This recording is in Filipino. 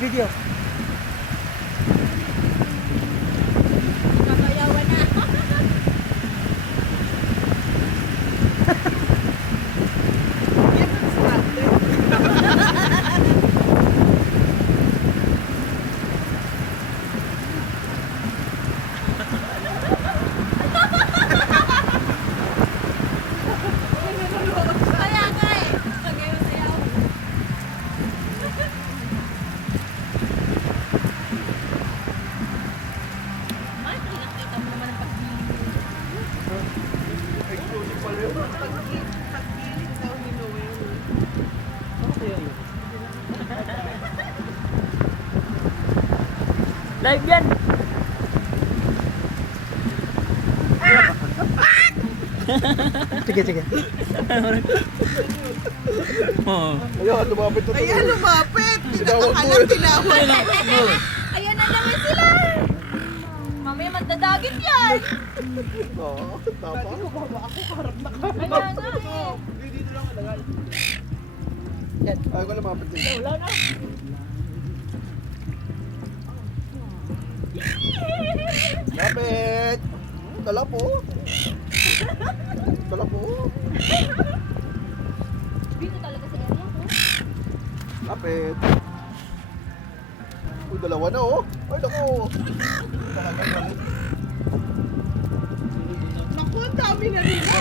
Video. Kakayawan na. Kaya nga eh. Pag-ayaw-sayaw. Ay, nakita mo naman ang pag-ibig. Pag-ilig daw ni Noel. Live yan. Sige, sige. Oo. Ayan, lumapit na Ayan, lumapit. Tinawag mo Akala eh. tinawag. Ayan na naman sila. Mamaya magdadagit yan. Oo, tapa. Kaya nga eh. Dito lang alagay. Ayaw ko lumapit din. Wala na. Lapit! Dala po. Dala po. Dito talaga sa area ko. Lapit. Uy, dalawa na oh. Ay, naku. Naku, ang dami na nila.